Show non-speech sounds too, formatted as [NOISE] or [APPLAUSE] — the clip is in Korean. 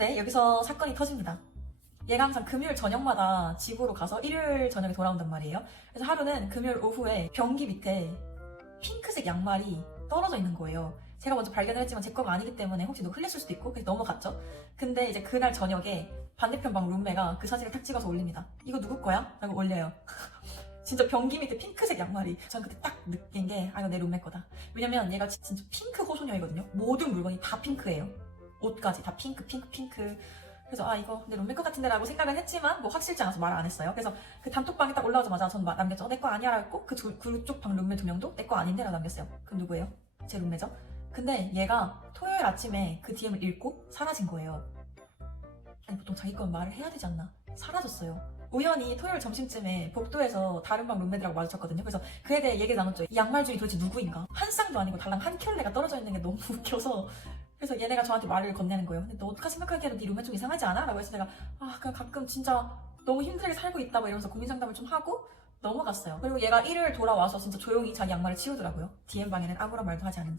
네, 여기서 사건이 터집니다. 얘가 항상 금요일 저녁마다 집으로 가서 일요일 저녁에 돌아온단 말이에요. 그래서 하루는 금요일 오후에 변기 밑에 핑크색 양말이 떨어져 있는 거예요. 제가 먼저 발견을 했지만 제 거가 아니기 때문에 혹시 누가 흘렸을 수도 있고 그래서 넘어갔죠. 근데 이제 그날 저녁에 반대편 방 룸메가 그 사진을 탁 찍어서 올립니다. 이거 누구 거야? 라고 올려요. [LAUGHS] 진짜 변기 밑에 핑크색 양말이 전 그때 딱 느낀 게 아 이거 내 룸메 거다. 왜냐면 얘가 지- 진짜 핑크 호소녀이거든요. 모든 물건이 다 핑크예요. 옷까지 다 핑크 핑크 핑크 그래서 아 이거 내 룸메 것 같은데 라고 생각은 했지만 뭐 확실치 않아서 말안 했어요. 그래서 그 단톡방에 딱 올라오자마자 전 마- 남겼죠. 내거 아니야 라고 그 두- 그쪽 방 룸메 두 명도 내 거 아닌데 라고 남겼어요. 그럼 누구예요? 제 룸메죠. 근데 얘가 토요일 아침에 그 DM을 읽고 사라진 거예요. 아니 보통 자기 건 말을 해야 되지 않나? 사라졌어요. 우연히 토요일 점심쯤에 복도에서 다른 방 룸메들하고 마주쳤거든요. 그래서 그에 대해 얘기 나눴죠. 이 양말 중에 도대체 누구인가? 한 쌍도 아니고 달랑 한 켤레가 떨어져 있는 게 너무 [LAUGHS] 웃겨서 그래서 얘네가 저한테 말을 건네는 거예요. 근데 너가 생각하기에도 네 룸메 좀 이상하지 않아? 라고 해서 내가 아 그냥 가끔 진짜 너무 힘들게 살고 있다 뭐 이러면서 고민 상담을 좀 하고 넘어갔어요. 그리고 얘가 일요일 돌아와서 진짜 조용히 자기 양말을 치우더라고요. DM 방에는 아무런 말도 하지 않은 채.